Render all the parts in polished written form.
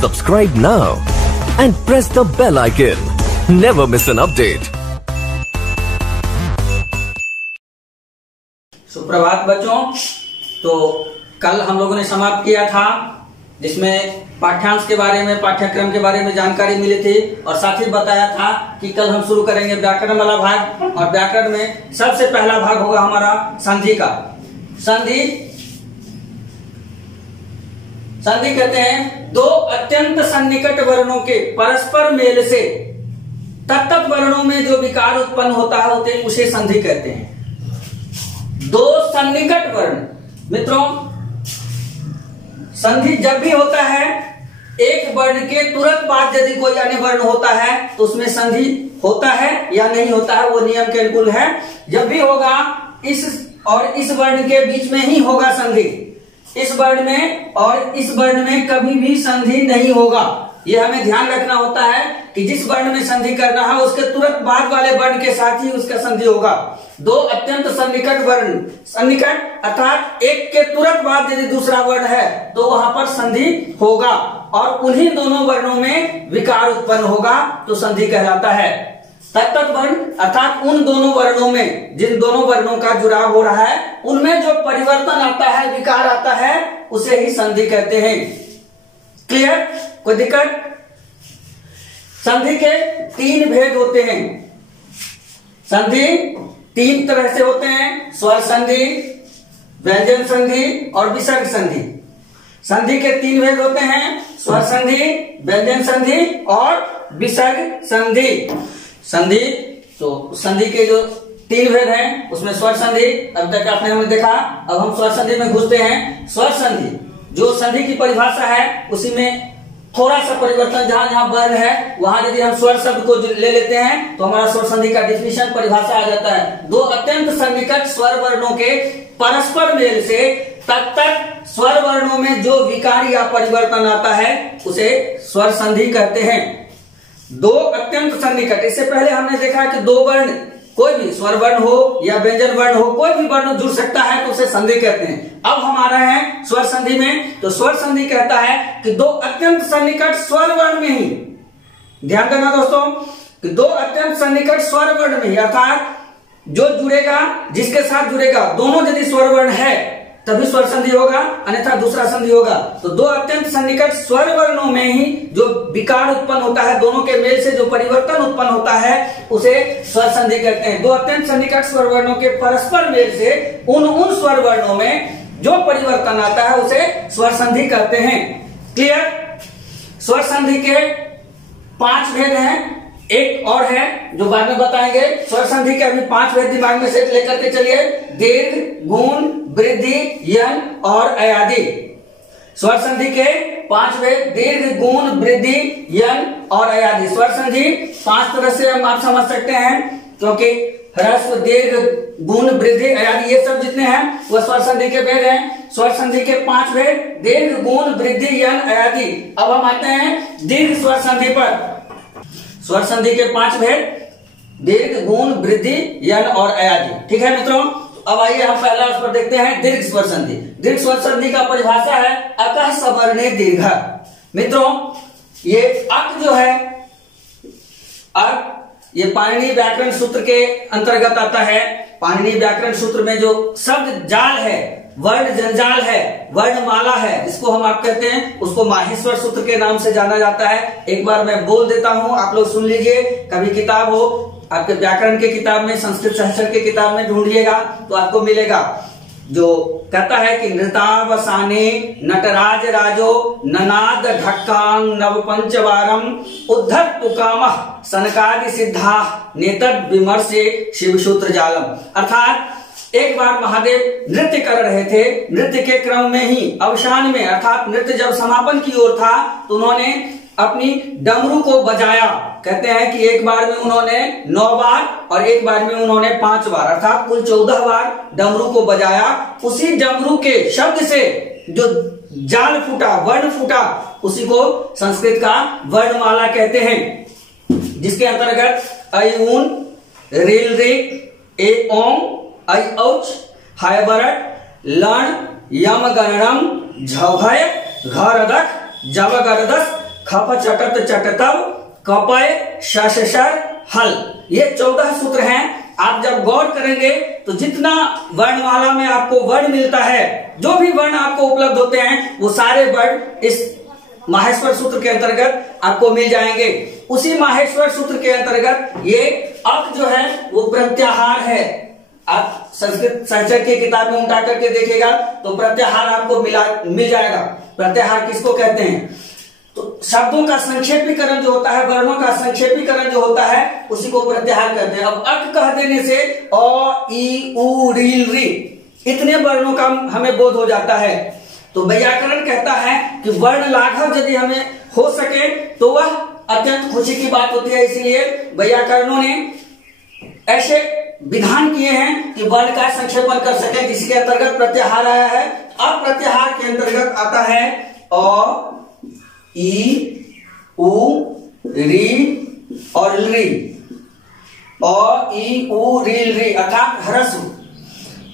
Subscribe now and press the bell icon. Never miss an update. सुप्रभात बच्चों। तो कल हम लोगों ने समाप्त किया था जिसमें पाठ्यांश के बारे में, पाठ्यक्रम के बारे में जानकारी मिली थी और साथ ही बताया था कि कल हम शुरू करेंगे व्याकरण वाला भाग। और व्याकरण में सबसे पहला भाग होगा हमारा संधि का। संधि कहते हैं दो अत्यंत सन्निकट वर्णों के परस्पर मेल से तत्त वर्णों में जो विकार उत्पन्न होता है उसे संधि कहते हैं। दो सन्निकट वर्ण, मित्रों, संधि जब भी होता है एक वर्ण के तुरंत बाद यदि कोई अन्य वर्ण होता है तो उसमें संधि होता है या नहीं होता है, वो नियम के अनुकूल है। जब भी होगा इस और इस वर्ण के बीच में ही होगा संधि। इस वर्ण में और इस वर्ण में कभी भी संधि नहीं होगा। यह हमें ध्यान रखना होता है कि जिस वर्ण में संधि करना है उसके तुरंत बाद वाले वर्ण के साथ ही उसका संधि होगा। दो अत्यंत सन्निकट वर्ण, सन्निकट अर्थात एक के तुरंत बाद यदि दूसरा वर्ण है तो वहां पर संधि होगा और उन्हीं दोनों वर्णों में विकार उत्पन्न होगा तो संधि कहलाता है। तत्त वर्ण अर्थात उन दोनों वर्णों में, जिन दोनों वर्णों का जुड़ाव हो रहा है उनमें जो परिवर्तन आता है, विकार आता है, उसे ही संधि कहते हैं। क्लियर? कोई दिक्कत? संधि के तीन भेद होते हैं। संधि तीन तरह से होते हैं, स्वर संधि, व्यंजन संधि और विसर्ग संधि। संधि के तीन भेद होते हैं, स्वर संधि, व्यंजन संधि और विसर्ग संधि। संधि, तो संधि के जो तीन भेद हैं उसमें स्वर संधि अब तक आपने हमने देखा। अब हम स्वर संधि में घुसते हैं। स्वर संधि, जो संधि की परिभाषा है उसी में थोड़ा सा परिवर्तन, जहां जहां वर्ण है वहां यदि हम स्वर शब्द को ले लेते हैं तो हमारा स्वर संधि का डिफिनीशन, परिभाषा आ जाता है। दो अत्यंत सन्निकट स्वर वर्णों के परस्पर मेल से तत्त स्वर वर्णों में जो विकार या परिवर्तन आता है उसे स्वर संधि कहते हैं। दो अत्यंत सन्निकट, इससे पहले हमने देखा कि दो वर्ण, कोई भी स्वर वर्ण हो या व्यंजन वर्ण हो, कोई भी वर्ण जुड़ सकता है तो उसे संधि कहते हैं। अब हम आ रहे हैं स्वर संधि में। तो स्वर संधि कहता है कि दो अत्यंत सन्निकट स्वर वर्ण में ही, ध्यान देना दोस्तों, कि दो अत्यंत सन्निकट स्वर वर्ण में ही, अर्थात जो जुड़ेगा, जिसके साथ जुड़ेगा, दोनों यदि स्वर वर्ण है तभी स्वर संधि होगा, अन्यथा दूसरा संधि होगा। तो दो अत्यंत सन्निकट स्वर वर्णों में ही जो विकार उत्पन्न होता है, दोनों के मेल से जो परिवर्तन उत्पन्न होता है उसे स्वर संधि कहते हैं। दो अत्यंत सन्निकट स्वर वर्णों के परस्पर मेल से उन स्वर वर्णों में जो परिवर्तन आता है उसे स्वर संधि कहते हैं। क्लियर? स्वर संधि के 5 भेद हैं, एक और है जो बाद में बताएंगे। स्वर संधि के अभी 5 भेद दिमाग में से लेकर के चलिए। दीर्घ, गुण, वृद्धि, यन और अयादि। स्वर संधि के 5 भेद, दीर्घ, गुण, वृद्धि, यन और अयादि। स्वर संधि 5 तरह से हम आप समझ सकते हैं, क्योंकि ह्रस्व, दीर्घ, गुण, वृद्धि, अयादि ये सब जितने हैं वह स्वर संधि के भेद हैं। स्वर संधि के 5 भेद, दीर्घ, गुण, वृद्धि, यन, अयादि। अब हम आते हैं दीर्घ स्वर संधि पर। स्वर संधि के 5 भेद, दीर्घ, गुण, वृद्धि, यन और अयादि। ठीक है मित्रों? अब आइए हम पहला उस पर देखते हैं दीर्घ स्वर संधि। दीर्घ स्वर संधि का परिभाषा है अकः सवर्णे दीर्घ। मित्रों, ये अक जो है, अक, ये पाणिनि व्याकरण सूत्र के अंतर्गत आता है। पाणिनि व्याकरण सूत्र में जो शब्द जाल है, वर्ण जंजाल है, वर्णमाला है, जिसको हम आप कहते हैं, उसको माहेश्वर सूत्र के नाम से जाना जाता है। एक बार मैं बोल देता हूं, आप लोग सुन लीजिए। कभी किताब हो, आपके व्याकरण के किताब में, संस्कृत सहस्त्र के किताब में ढूंढिएगा तो आपको मिलेगा, जो कहता है कि नृतावसाने नटराज राजो ननाद ढक्कांग नव पंचवारम उद्धत तुकामः सनकादि सिद्धा नेतद विमर्शे शिवसूत्र जालम। अर्थात एक बार महादेव नृत्य कर रहे थे। नृत्य के क्रम में ही अवसान में, अर्थात नृत्य जब समापन की ओर था तो उन्होंने अपनी डमरू को बजाया। कहते हैं कि एक बार में उन्होंने 9 बार और एक बार में उन्होंने 5 बार, अर्थात कुल 14 बार डमरू को बजाया। उसी डमरू के शब्द से जो जाल फूटा, वर्ण फूटा, उसी को संस्कृत का वर्णमाला कहते हैं, जिसके अंतर्गत अयून, रील रिक, ए ओम, ऐ औच, हाय बरट, लण, यम गणनम, झभय, घरदक, जवगरदस, खप चटत चटतव कपय शशर हल। ये 14 सूत्र हैं। आप जब गौर करेंगे तो जितना वर्णमाला में आपको वर्ण मिलता है, जो भी वर्ण आपको उपलब्ध होते हैं, वो सारे वर्ण इस माहेश्वर सूत्र के अंतर्गत आपको मिल जाएंगे। उसी माहेश्वर सूत्र के अंतर्गत ये अक जो है वो प्रत्याहार है। आप संस्कृत संचय की किताब में उठा करके देखिएगा तो प्रत्याहार आपको मिल जाएगा। प्रत्याहार किसको कहते हैं? तो शब्दों का संक्षेपीकरण जो होता है, वर्णों का संक्षेपीकरण जो होता है, उसी को प्रत्याहार कहते हैं। अब अक कह देने से अ ई उ री री इतने वर्णों का हमें बोध हो जाता है। तो वैयाकरण कहता है कि वर्ण लाघव यदि हमें हो सके तो वह अत्यंत खुशी की बात होती है। इसीलिए वैयाकरणों ने ऐसे विधान किए हैं कि वर्ण का संक्षेपण कर सके, जिसके अंतर्गत प्रत्याहार आया है। अब प्रत्याहार के अंतर्गत आता है अ ई उ री और री, अ ई उ री री अर्थात ह्रस्व।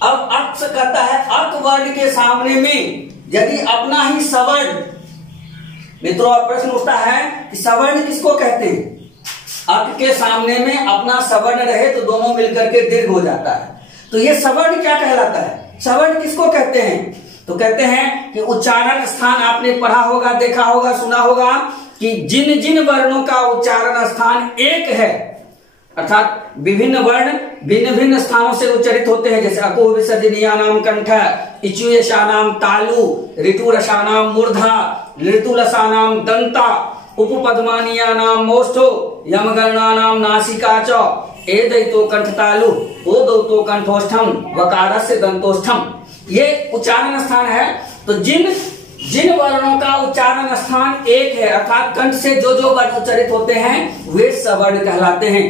अब अक्ष कहता है अक वर्ण के सामने में यदि अपना ही सवर्ण, मित्रों अब प्रश्न उठता है कि सवर्ण किसको कहते हैं? अक के सामने में अपना सवर्ण रहे तो दोनों मिलकर के दीर्घ हो जाता है। तो ये सवर्ण क्या कहलाता है? सवर्ण किसको कहते हैं? तो कहते हैं कि उच्चारण स्थान आपने पढ़ा होगा, देखा होगा, सुना होगा कि जिन जिन वर्णों का उच्चारण स्थान एक है, अर्थात विभिन्न वर्ण भिन्न भिन्न स्थानों से उच्चारित होते हैं, जैसे अको विसर्जनीयानाम कंठ, इचुयशानाम तालु, ऋतुरसानाम मूर्धा, ऋतुलसानाम दंता, उपपद्मानीयानाम मोष्ठो, यमगणनानाम नासिका च, एदैतो कंठ तालु, ओदैतो कंठोष्ठम, वकारस्य दंतोष्ठम। ये उच्चारण स्थान है। तो जिन जिन वर्णों का उच्चारण स्थान एक है, अर्थात कंठ से जो जो वर्ण उच्चारित होते हैं वे सवर्ण कहलाते हैं,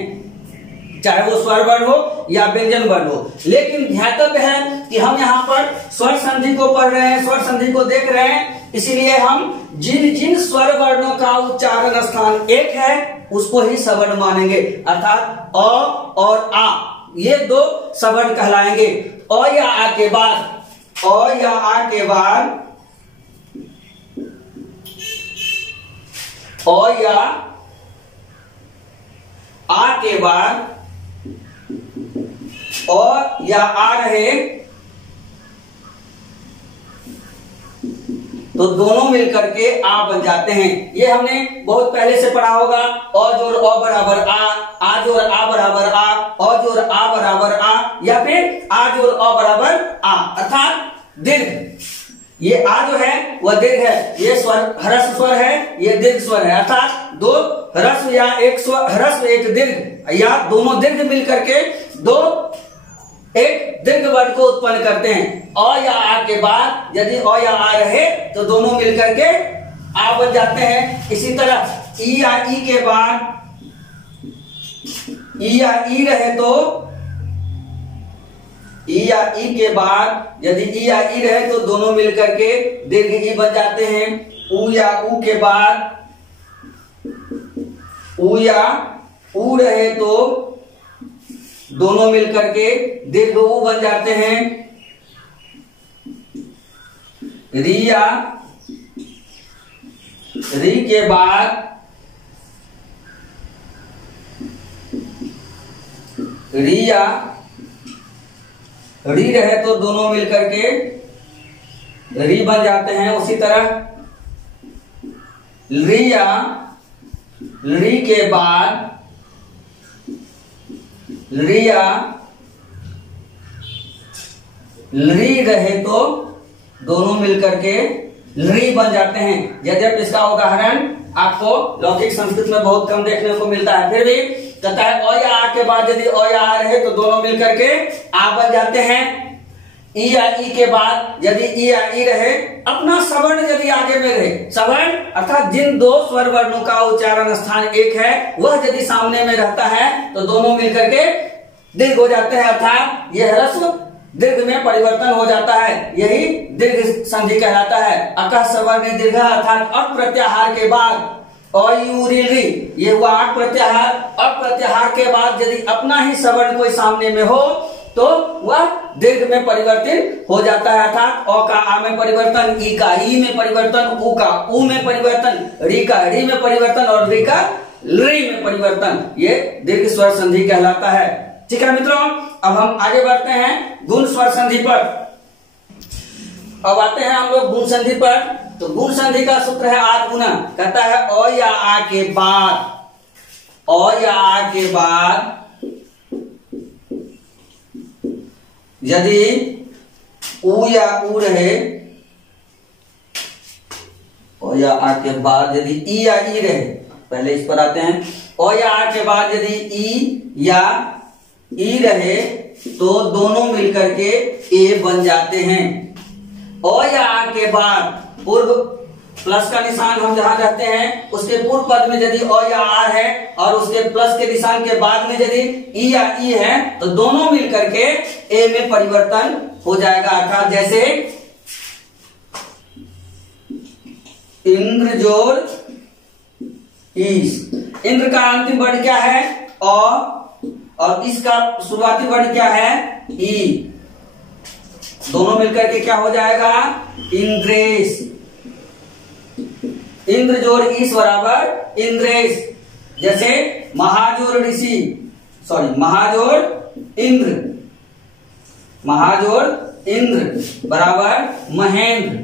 चाहे वो स्वर वर्ण हो या व्यंजन वर्ण हो। लेकिन ध्यातव्य है कि हम यहाँ पर स्वर संधि को पढ़ रहे हैं, स्वर संधि को देख रहे हैं, इसीलिए हम जिन जिन स्वर वर्णों का उच्चारण स्थान एक है उसको ही सवर्ण मानेंगे। अर्थात अ और आ ये दो सवर्ण कहलाएंगे। अ या आ के बाद, अ या आ के बाद, अ या आ के बाद अ या आ रहे तो दोनों मिलकर के आ बन जाते हैं। ये हमने बहुत पहले से पढ़ा होगा। अ जोड़ अ बराबर आ जोड़ आ बराबर आ, अ जोड़ आ बराबर आ, या फिर आ जोड़ अ बराबर आ, अर्थात दीर्घ। ये आ जो है वह दीर्घ है, ये स्वर ह्रस्व स्वर है, ये दीर्घ स्वर है, अर्थात दो ह्रस्व या एक स्वर ह्रस्व एक दीर्घ या दोनों दीर्घ मिलकर के दो एक दीर्घ वर्ण को उत्पन्न करते हैं। अ या आ के बाद यदि अ या आ रहे तो दोनों मिलकर के आ बन जाते हैं। इसी तरह ई या ई के बाद, ई या ई रहे तो ई या ई के बाद यदि ई या ई रहे तो दोनों मिलकर के दीर्घ ई बन जाते हैं। उ या उ के बाद, उ या उ रहे तो दोनों मिलकर के दीर्घ उ बन जाते हैं। री या री के बाद री या री रहे तो दोनों मिलकर के री बन जाते हैं। उसी तरह री या री के बाद री या री रहे तो दोनों मिलकर के री बन जाते हैं। यद्यपि इसका उदाहरण आपको लौकिक संस्कृत में बहुत कम देखने को मिलता है, फिर भी कहता है अ या आ के बाद यदि अ या आ रहे तो दोनों मिलकर के आ बन जाते हैं। ई या ई के बाद यदि ई या ई रहे, अपना सवर्ण यदि आगे में रहे, सवर्ण अर्थात जिन दो स्वर वर्णों का उच्चारण स्थान एक है वह यदि सामने में रहता है तो दोनों मिलकर के दीर्घ हो जाते हैं, अर्थात यह ह्रस्व दीर्घ में परिवर्तन हो जाता है। यही दीर्घ संधि कहलाता है। अकः सवर्ण दीर्घ अर्थात अक प्रत्याहार के बाद री, ये हुआ अक प्रत्याहार। अक प्रत्याहार के बाद यदि अपना ही सवर्ण कोई सामने में हो तो वह दीर्घ में परिवर्तित हो जाता है, अर्थात अ का आ में परिवर्तन, ई का ई में परिवर्तन, उ का उ में परिवर्तन, री का री में परिवर्तन और री का ली में परिवर्तन, ये दीर्घ स्वर संधि कहलाता है। ठीक है मित्रों, अब हम आगे बढ़ते हैं गुण स्वर संधि पर। अब आते हैं हम लोग गुण संधि पर। तो गुण संधि का सूत्र है आद गुना, कहता है अ या आ के बाद, अ या आ के बाद यदि उ या उ रहे, अ या आ के बाद यदि ई या ई रहे, पहले इस पर आते हैं। अ या आ के बाद यदि ई या ई रहे तो दोनों मिलकर के ए बन जाते हैं। अ या आ के बाद पूर्व प्लस का निशान हम जहां रहते हैं उसके पूर्व पद में यदि अ या आ है और उसके प्लस के निशान के बाद में यदि ई या ई है तो दोनों मिलकर के ए में परिवर्तन हो जाएगा, अर्थात जैसे इंद्र जोड़ ईस। इंद्र का अंतिम वर्ण क्या है अ और इसका शुरुआती वर्ण क्या है ई, दोनों मिलकर के क्या हो जाएगा इंद्रेश। इंद्र जोड़ ईस बराबर इंद्रेश। जैसे महाजोड़ ऋषि, सॉरी महाजोड़ इंद्र, महाजोड़ इंद्र बराबर महेंद्र।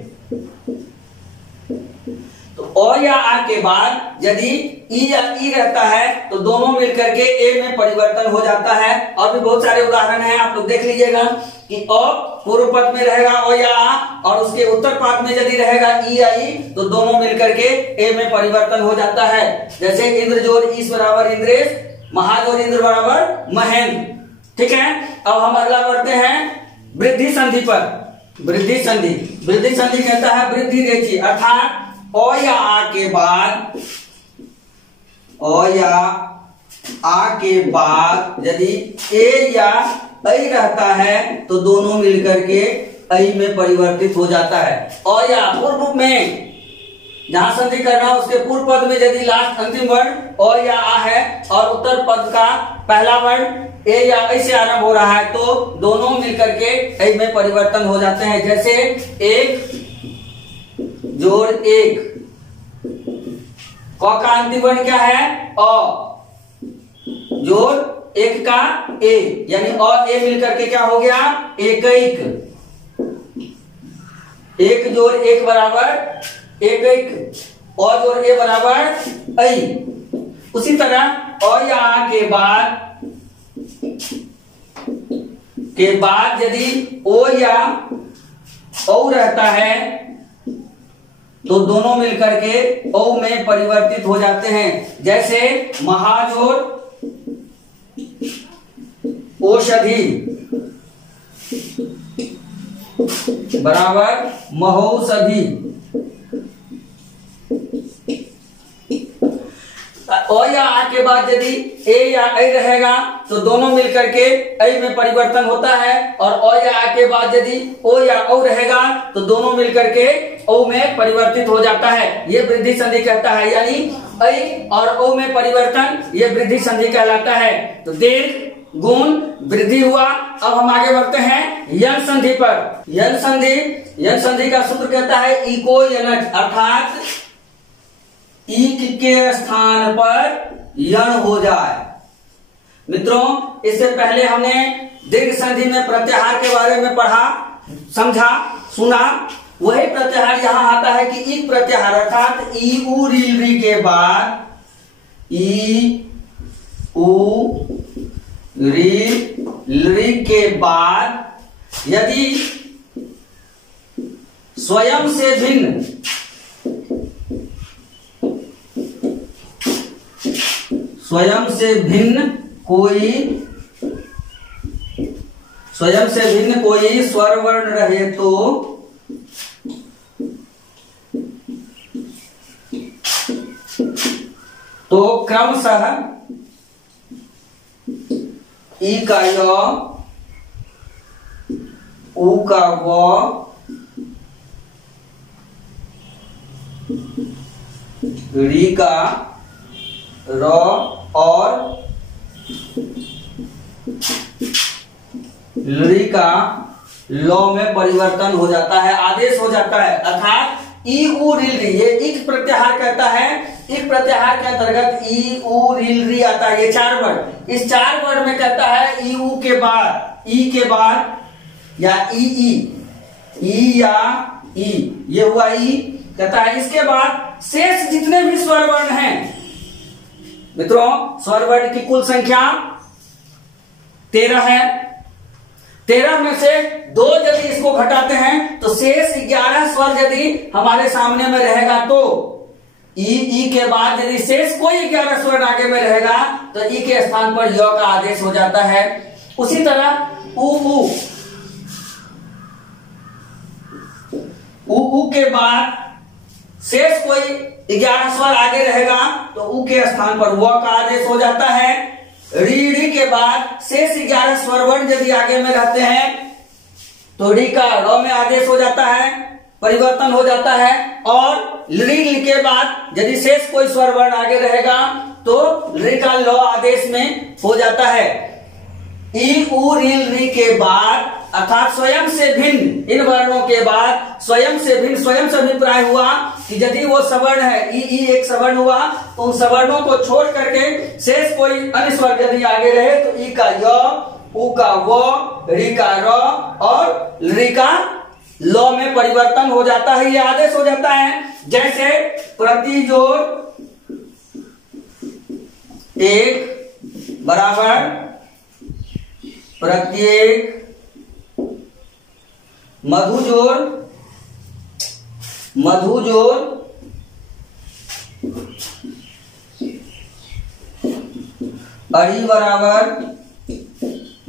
तो अ या आ के बाद यदि ई या ई रहता है तो दोनों मिलकर के ए में परिवर्तन हो जाता है। और भी बहुत सारे उदाहरण हैं, आप लोग देख लीजिएगा कि अ पूर्व पद में रहेगा अ या आ और उसके उत्तर पद में यदि रहेगा ई या ई तो दोनों मिलकर के ए में परिवर्तन हो जाता है। जैसे इंद्र जोड़ ईस बराबर इंद्रेश, महाजोड़ इंद्र बराबर महेंद्र। ठीक है, अब हम अगला बढ़ते हैं वृद्धि संधि पर। वृद्धि संधि, वृद्धि संधि कहता है वृद्धि रेखी, अर्थात अ या आ के बाद, अ या आ के बाद यदि ए या ऐ रहता है तो दोनों मिलकर के ऐ में परिवर्तित हो जाता है। अ या पूर्व में जहां संधि करना उसके पूर्व पद में यदि लास्ट अंतिम वर्ण अ या आ है और उत्तर पद का पहला वर्ण ए या ऐ से आरंभ हो रहा है तो दोनों मिलकर के ऐ में परिवर्तन हो जाते हैं। जैसे एक जोड़ एक, क का अंतिम वर्ण क्या है अ, जोड़ एक का ए, यानी अ ए मिलकर के क्या हो गया एक एक। एक जोड़ एक बराबर एक एक, अ जोड़ ए बराबर ऐ। उसी तरह अ या आ के बाद यदि ओ या औ रहता है तो दोनों मिलकर के औ में परिवर्तित हो जाते हैं। जैसे महाजोड़ औषधि बराबर महौषधि। अ या आ के बाद यदि ए या ऐ रहेगा तो दोनों मिलकर के ऐ में परिवर्तन होता है। और अ या आ के बाद यदि ओ या औ रहेगा तो दोनों मिलकर के ओ में परिवर्तित हो जाता है। ये वृद्धि संधि कहता है, यानी ऐ और ओ में परिवर्तन ये वृद्धि संधि कहलाता है। तो दीर्घ गुण वृद्धि हुआ। अब हम आगे बढ़ते हैं यन संधि पर। यन संधि, यन संधि का सूत्र कहता है इको यनट, अर्थात ईक के स्थान पर यण हो जाए। मित्रों, इससे पहले हमने दीर्घ संधि में प्रत्याहार के बारे में पढ़ा, समझा, सुना। वही प्रत्याहार यहां आता है कि ईक प्रत्याहार, अर्थात ई उ री के बाद ई उ री के बाद यदि स्वयं से भिन्न कोई स्वर वर्ण रहे तो क्रमशः ई का य, उ का व, री का र और लड़ी का लौ में परिवर्तन हो जाता है, आदेश हो जाता है। अर्थात ई उ रिल री, ये इक प्रत्याहार कहता है। इक प्रत्याहार के अंतर्गत ई उ रिल री आता है। ये 4 वर्ड, इस 4 वर्ड में कहता है ई उ के बाद, ई के बाद या ई या ई, ये हुआ ई कहता है। इसके बाद शेष जितने भी स्वर वर्ण हैं मित्रों, स्वर वर्ण की कुल संख्या 13 है। 13 में से 2 यदि इसको घटाते हैं तो शेष 11 स्वर यदि हमारे सामने में रहेगा तो ई के बाद यदि शेष कोई 11 स्वर आगे में रहेगा तो ई के स्थान पर य का आदेश हो जाता है। उसी तरह उ के बाद शेष कोई 11 स्वर आगे रहेगा तो उ के स्थान पर व का आदेश हो जाता है। री के बाद शेष 11 स्वर वर्ण यदि आगे में रहते हैं तो री का र में आदेश हो जाता है, परिवर्तन हो जाता है। और री के बाद यदि शेष कोई स्वर वर्ण आगे रहेगा तो री का ल आदेश में हो जाता है। ई उ रिल री के बाद अर्थात स्वयं से भिन्न, इन वर्णों के बाद स्वयं से भिन्न, स्वयं से अभिप्राय हुआ कि यदि वो सवर्ण है, ई एक सवर्ण हुआ तो उन सवर्णों को छोड़ करके शेष कोई अन्य स्वर यदि आगे रहे तो ई का य, उ का व, री का र और री का ल में परिवर्तन हो जाता है, ये आदेश हो जाता है। जैसे प्रतिजोड़ 1 बराबर प्रत्येक मधुजोड़ अड़ी बराबर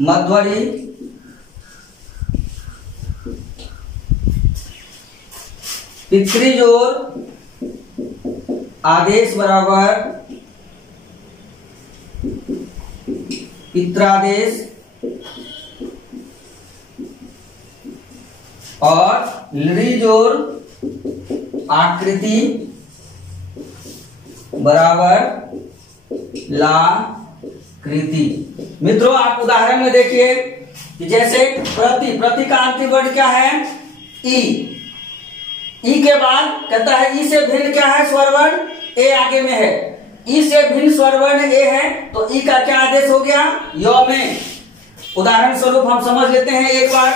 मध्वरी, पितृजोड़ आदेश बराबर पित्रादेश और लड़ी जोड़ आकृति बराबर लाकृति। मित्रों आप उदाहरण में देखिए कि जैसे प्रति का अंतिम वर्ण क्या है? ई के बाद कहता है ई से भिन्न क्या है? स्वर वर्ण ए आगे में है। ई से भिन्न स्वर वर्ण ए है तो ई का क्या आदेश हो गया? य में। उदाहरण स्वरूप हम समझ लेते हैं, एक बार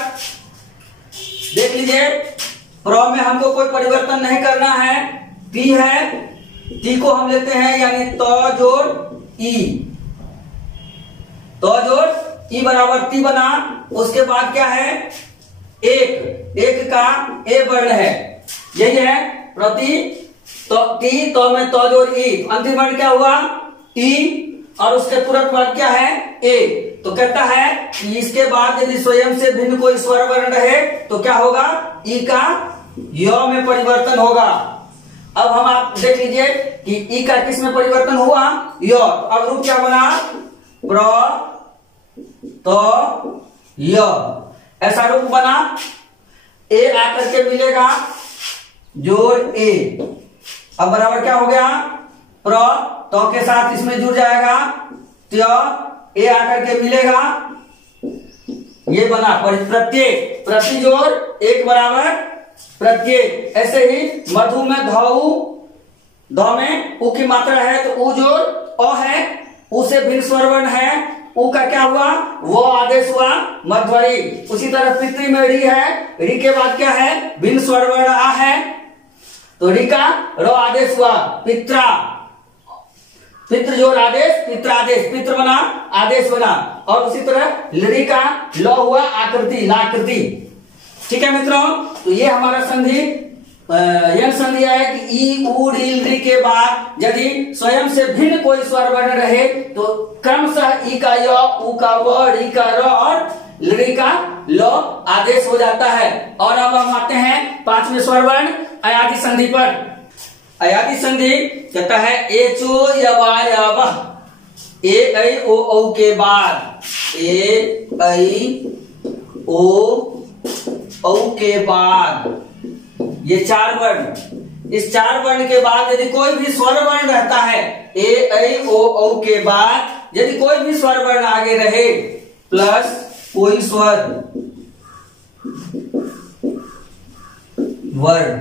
देख लीजिए। प्र में हमको कोई परिवर्तन नहीं करना है, टी है, टी को हम लेते हैं यानी त जोड़ ई, तो जोड़ ई बराबर टी बना। उसके बाद क्या है? एक का ए वर्ण है, यही है प्रति तो टी, तो में तो जोड़ ई, अंतिम वर्ण क्या हुआ? ई, और उसके तुरंत बाद क्या है? ए। तो कहता है कि इसके बाद यदि स्वयं से भिन्न कोई स्वर वर्ण रहे तो क्या होगा? ई का य में परिवर्तन होगा। अब हम आप देख लीजिए कि ई का किस में परिवर्तन हुआ? य। अब रूप क्या बना? प्र तो य, ऐसा रूप बना। ए आकर के मिलेगा जोड़ ए, अब बराबर क्या हो गया? प्र तो के साथ इसमें जुड़ जाएगा त्य, ए आकर के मिलेगा, ये बना प्रत्येक, प्रति जोड़ एक बराबर प्रत्येक। ऐसे ही मधु में धौ, ध में उ की मात्रा है तो उ जोड़ अ है, उ से भिन्न स्वर वर्ण है, उ का क्या हुआ? वो आदेश हुआ मध्वरी। उसी तरह पितृ में री है, री के बाद क्या है? भिन्न स्वर वर्ण आ है तो री का रो आदेश हुआ पित्रा, पितृ जोड़ आदेश, पित्रादेश, पितृ बना, आदेश बना। और उसी तरह लड़ी का ल हुआ आकृति, लाकृति। ठीक है मित्रों, तो ये हमारा संधि यह संधि है कि ई उ री री के बाद यदि स्वयं से भिन्न कोई स्वर वर्ण रहे तो क्रमशः ई का य, उ का व, री का र और लड़ी का ल आदेश हो जाता है। और अब हम आते हैं 5वें स्वर वर्ण अयादि संधि पर। अयादि संधि कहता है ए चो यवायव, ए ऐ ओ औ के बाद, ए ऐ ओ औ के बाद ये 4 वर्ण, इस 4 वर्ण के बाद यदि कोई भी स्वर वर्ण रहता है, ए ऐ ओ औ के बाद यदि कोई भी स्वर वर्ण आगे रहे प्लस कोई स्वर वर्ण,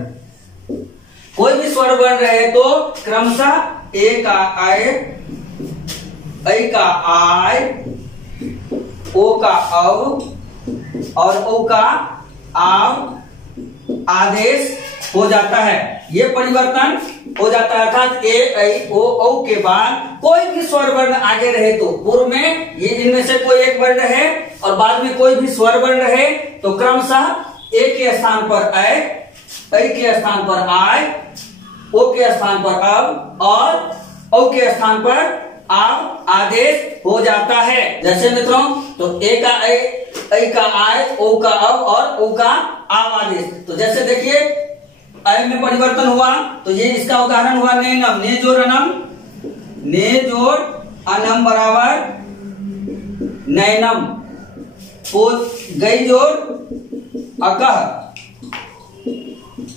कोई भी स्वर वर्ण रहे तो क्रमशः ए का आय, ऐ का आय, ओ का अव और ओ का आव आदेश हो जाता है। ये परिवर्तन हो जाता है, अर्थात ए ऐ ओ औ के बाद कोई भी स्वर वर्ण आगे रहे तो पूर्व में ये इनमें से कोई एक वर्ण है और बाद में कोई भी स्वर वर्ण रहे तो क्रमशः ए के स्थान पर ऐ, ऐ के स्थान पर आय, ओ के स्थान पर अव और औ के स्थान पर आव आदेश हो जाता है। जैसे मित्रों, तो ए का ऐ, ऐ का आय, ओ का अव और ओ का आव आदेश। तो जैसे देखिए ऐ में परिवर्तन हुआ तो ये इसका उदाहरण हुआ नेनम, ने जोड़ अनम, ने जोड़ अनम बराबर नैनम, गई जोड़ अकह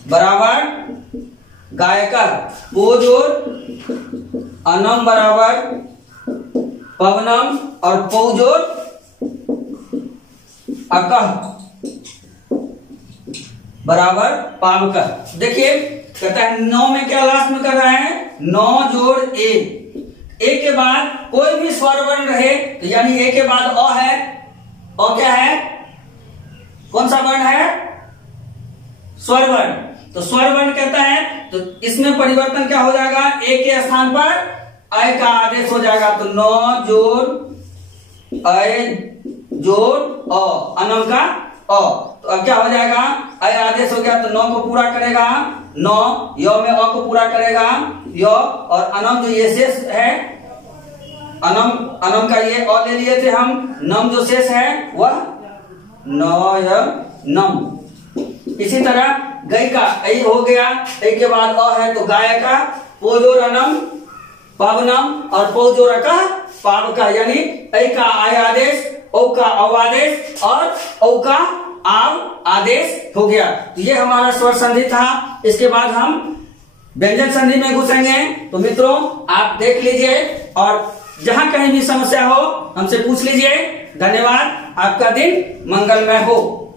बराबर गायका, पो जोड़ अनम बराबर पवनम और पौ जोड़ अकह बराबर पावका। देखिए कहता है 9 में क्या लास्ट में कर रहा है, 9 जोड़ ए, ए के बाद कोई भी स्वर वर्ण रहे तो यानी ए के बाद अ है, अ क्या है, कौन सा वर्ण है, स्वर वर्ण। तो स्वर वर्ण कहता है तो इसमें परिवर्तन क्या हो जाएगा, ए के स्थान पर ऐ का आदेश हो जाएगा। तो 9 जोड़ ऐ जोड़ अ, अनम का अ, तो अब क्या हो जाएगा, ऐ आदेश हो गया तो 9 को पूरा करेगा 9, य में अ को पूरा करेगा य और अनम जो ये शेष है, अनम का ये अ ले लिए थे हम, नम जो शेष है वह नम। इसी तरह गई का ऐ हो गया, ऐ के बाद अ है तो गाय का, पो जोड़ अनम पावनम और पौ जोड़ का पाव का, यानी ऐ का आय आदेश, औ का अव आदेश और औ का आव आदेश हो गया। तो ये हमारा स्वर संधि था। इसके बाद हम व्यंजन संधि में घुसेंगे। तो मित्रों आप देख लीजिए और जहां कहीं भी समस्या हो हमसे पूछ लीजिए। धन्यवाद, आपका दिन मंगलमय हो।